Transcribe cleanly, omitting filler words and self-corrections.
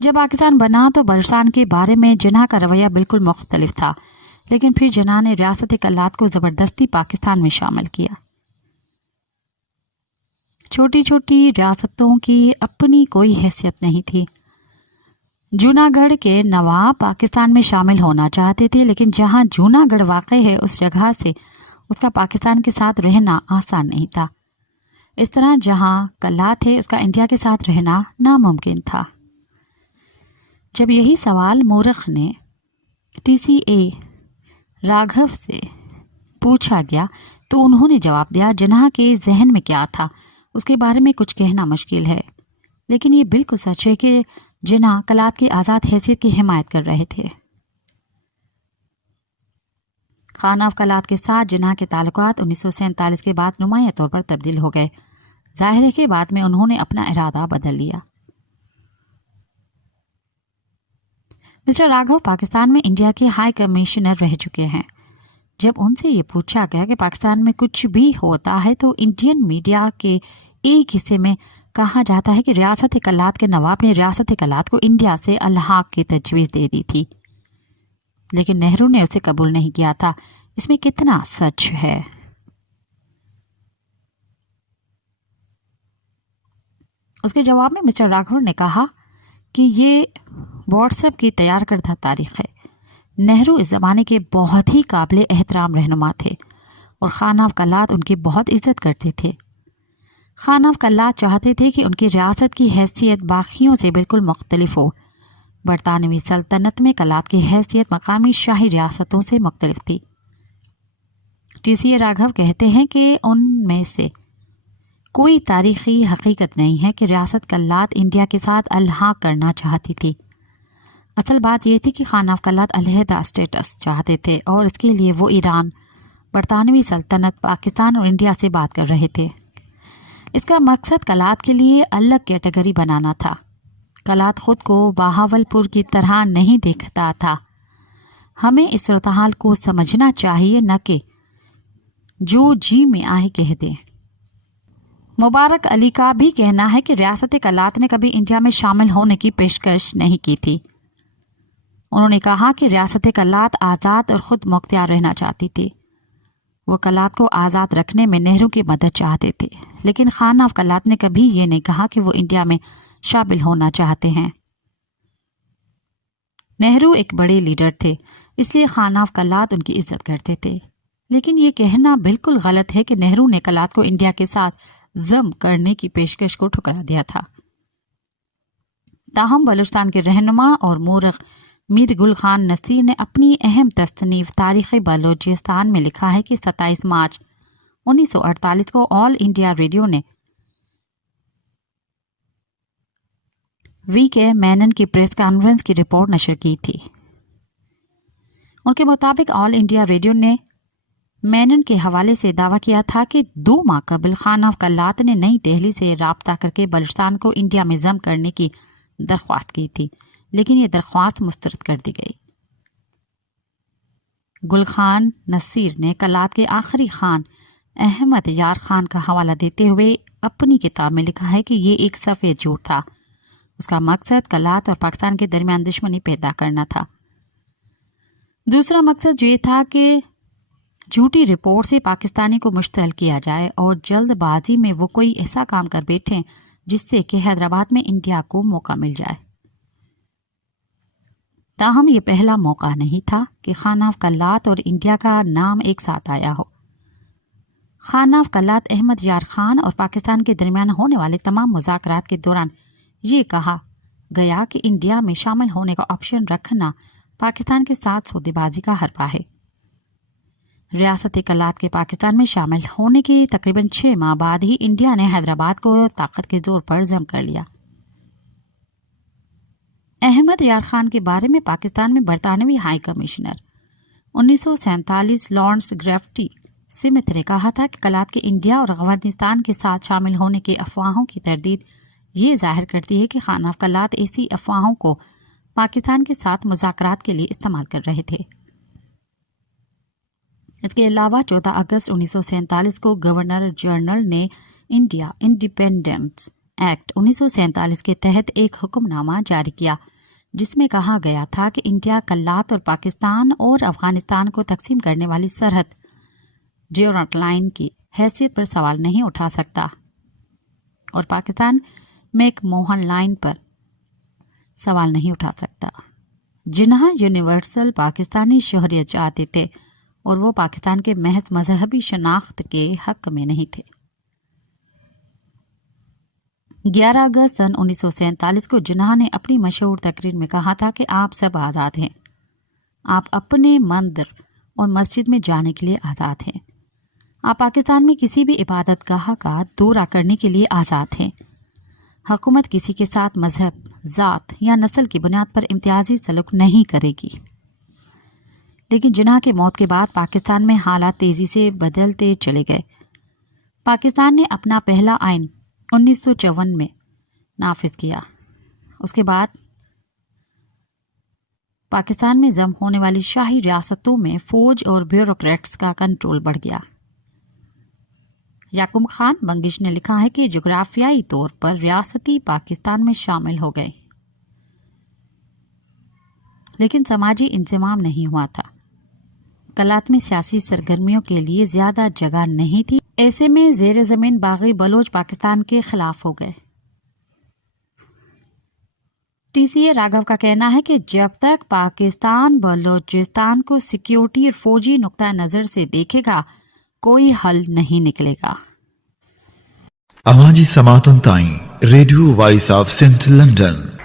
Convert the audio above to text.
جب پاکستان بنا تو بلوچستان کے بارے میں جناح کا رویہ بالکل مختلف تھا، لیکن پھر جناح نے ریاست کلات کو زبردستی پاکستان میں شامل کیا۔ چھوٹی چھوٹی ریاستوں کی اپنی کوئی حیثیت نہیں تھی۔ جوناگڑھ کے نواب پاکستان میں شامل ہونا چاہتے تھے، لیکن جہاں جوناگڑھ واقع ہے اس جگہ سے اس کا پاکستان کے ساتھ رہنا آسان نہیں تھا۔ اس طرح جہاں کلات ہے اس کا انڈیا کے ساتھ رہنا ناممکن تھا۔ جب یہی سوال مورخ نے TCA راگھو سے پوچھا گیا تو انہوں نے جواب دیا، جناح کے ذہن میں کیا تھا اس کے بارے میں کچھ کہنا مشکل ہے، لیکن یہ بالکل سچ ہے کہ جناح کلات کی آزاد حیثیت کی حمایت کر رہے تھے۔ خان آف کلات کے ساتھ جناح کے تعلقات 1947 کے بعد نمایاں طور پر تبدیل ہو گئے۔ ظاہر ہے کہ بعد میں انہوں نے اپنا ارادہ بدل لیا۔ مسٹر راگھو پاکستان میں انڈیا کے ہائی کمشنر رہ چکے ہیں۔ جب ان سے یہ پوچھا گیا کہ پاکستان میں کچھ بھی ہوتا ہے تو انڈین میڈیا کے ایک حصے میں کہا جاتا ہے کہ ریاست کلات کے نواب نے ریاست کلات کو انڈیا سے الحاق کی تجویز دے دی تھی، لیکن نہرو نے اسے قبول نہیں کیا تھا۔ اس میں کتنا سچ ہے؟ اس کے جواب میں مسٹر راگھو نے کہا کہ یہ واٹس ایپ کی تیار کردہ تاریخ ہے۔ نہرو اس زمانے کے بہت ہی قابل احترام رہنما تھے اور خان آف کلات ان کی بہت عزت کرتے تھے۔ خان آف کلات چاہتے تھے کہ ان کی ریاست کی حیثیت باقیوں سے بالکل مختلف ہو۔ برطانوی سلطنت میں کلات کی حیثیت مقامی شاہی ریاستوں سے مختلف تھی۔ TCA راگھو کہتے ہیں کہ ان میں سے کوئی تاریخی حقیقت نہیں ہے کہ ریاست کلات انڈیا کے ساتھ الحاق کرنا چاہتی تھی۔ اصل بات یہ تھی کہ خان آف کلات علیحدہ اسٹیٹس چاہتے تھے اور اس کے لیے وہ ایران، برطانوی سلطنت، پاکستان اور انڈیا سے بات کر رہے تھے۔ اس کا مقصد کلات کے لیے الگ کیٹیگری بنانا تھا۔ کلات خود کو بہاول پور کی طرح نہیں دیکھتا تھا۔ ہمیں اس صورتحال کو سمجھنا چاہیے، نہ کہ جو جی میں آئے کہہ دیں۔ مبارک علی کا بھی کہنا ہے کہ ریاست کلات نے کبھی انڈیا میں شامل ہونے کی پیشکش نہیں کی تھی۔ انہوں نے کہا کہ ریاست کلات آزاد اور خود مختار رہنا چاہتی تھی۔ وہ کلات کو آزاد رکھنے میں نہرو کی مدد چاہتے تھے، لیکن خان آف کلات نے کبھی یہ نہیں کہا کہ وہ انڈیا میں شامل ہونا چاہتے ہیں۔ نہرو ایک بڑے لیڈر تھے، اس لیے خان آف کلات ان کی عزت کرتے تھے، لیکن یہ کہنا بالکل غلط ہے کہ نہرو نے کلات کو انڈیا کے ساتھ ضم کرنے کی پیشکش کو ٹھکرا دیا تھا۔ تاہم بلوچستان کے رہنما اور مورخ میر گل خان نصیر نے اپنی اہم تصنیف تاریخ بلوچستان میں لکھا ہے کہ 27 مارچ 1948 کو آل انڈیا ریڈیو نے VK مینن کی پریس کانفرنس کی رپورٹ نشر کی تھی۔ ان کے مطابق آل انڈیا ریڈیو نے مینن کے حوالے سے دعویٰ کیا تھا کہ 2 ماہ قبل خان آف کلات نے نئی دہلی سے رابطہ کر کے بلوچستان کو انڈیا میں ضم کرنے کی درخواست کی تھی، لیکن یہ درخواست مسترد کر دی گئی۔ گل خان نصیر نے کلات کے آخری خان احمد یار خان کا حوالہ دیتے ہوئے اپنی کتاب میں لکھا ہے کہ یہ ایک سفید جھوٹ تھا۔ اس کا مقصد کلات اور پاکستان کے درمیان دشمنی پیدا کرنا تھا۔ دوسرا مقصد یہ تھا کہ جھوٹی رپورٹ سے پاکستانی کو مشتعل کیا جائے اور جلد بازی میں وہ کوئی ایسا کام کر بیٹھیں جس سے کہ حیدرآباد میں انڈیا کو موقع مل جائے۔ تاہم یہ پہلا موقع نہیں تھا کہ خان آف کلات اور انڈیا کا نام ایک ساتھ آیا ہو۔ خان آف کلات احمد یار خان اور پاکستان کے درمیان ہونے والے تمام مذاکرات کے دوران یہ کہا گیا کہ انڈیا میں شامل ہونے کا آپشن رکھنا پاکستان کے ساتھ سودے بازی کا حربہ ہے۔ ریاست کلات کے پاکستان میں شامل ہونے کے تقریباً 6 ماہ بعد ہی انڈیا نے حیدرآباد کو طاقت کے زور پر ضم کر لیا۔ احمد یار خان کے بارے میں پاکستان میں برطانوی high commissioner 1947 Lawrence graffiti Smith نے کہا تھا کہ کلات کے انڈیا اور افغانستان کے ساتھ شامل ہونے کے افواہوں کی تردید یہ ظاہر کرتی ہے کہ خان آف کلات ایسی افواہوں کو پاکستان کے ساتھ مذاکرات کے لیے استعمال کر رہے تھے۔ اس کے علاوہ 14 اگست 1947 کو گورنر جنرل نے انڈیا انڈیپینڈنس ایکٹ 1947 کے تحت ایک حکم نامہ جاری کیا جس میں کہا گیا تھا کہ انڈیا کلات اور پاکستان اور افغانستان کو تقسیم کرنے والی سرحد ڈیورنٹ لائن کی حیثیت پر سوال نہیں اٹھا سکتا اور پاکستان میک موہن لائن پر سوال نہیں اٹھا سکتا۔ جناح یونیورسل پاکستانی شہریت چاہتے تھے اور وہ پاکستان کے محض مذہبی شناخت کے حق میں نہیں تھے۔ 11 اگست سن 1947 کو جناح نے اپنی مشہور تقریر میں کہا تھا کہ آپ سب آزاد ہیں، آپ اپنے مندر اور مسجد میں جانے کے لیے آزاد ہیں، آپ پاکستان میں کسی بھی عبادت گاہ کا دورہ کرنے کے لیے آزاد ہیں، حکومت کسی کے ساتھ مذہب، ذات یا نسل کی بنیاد پر امتیازی سلوک نہیں کرے گی۔ لیکن جناح کے موت کے بعد پاکستان میں حالات تیزی سے بدلتے چلے گئے۔ پاکستان نے اپنا پہلا آئین 1954 میں نافذ کیا۔ اس کے بعد پاکستان میں ضم ہونے والی شاہی ریاستوں میں فوج اور بیوروکریٹس کا کنٹرول بڑھ گیا۔ یعقوب خان منگش نے لکھا ہے کہ جغرافیائی طور پر ریاستی پاکستان میں شامل ہو گئے لیکن سماجی انضمام نہیں ہوا تھا۔ کلات میں سیاسی سرگرمیوں کے لیے زیادہ جگہ نہیں تھی، ایسے میں زیر زمین باغی بلوچ پاکستان کے خلاف ہو گئے۔ TCA راگھو کا کہنا ہے کہ جب تک پاکستان بلوچستان کو سیکیورٹی اور فوجی نقطہ نظر سے دیکھے گا کوئی حل نہیں نکلے گا۔ اماجی سماعتن تائیں ریڈیو وائس آف سنتھ لنڈن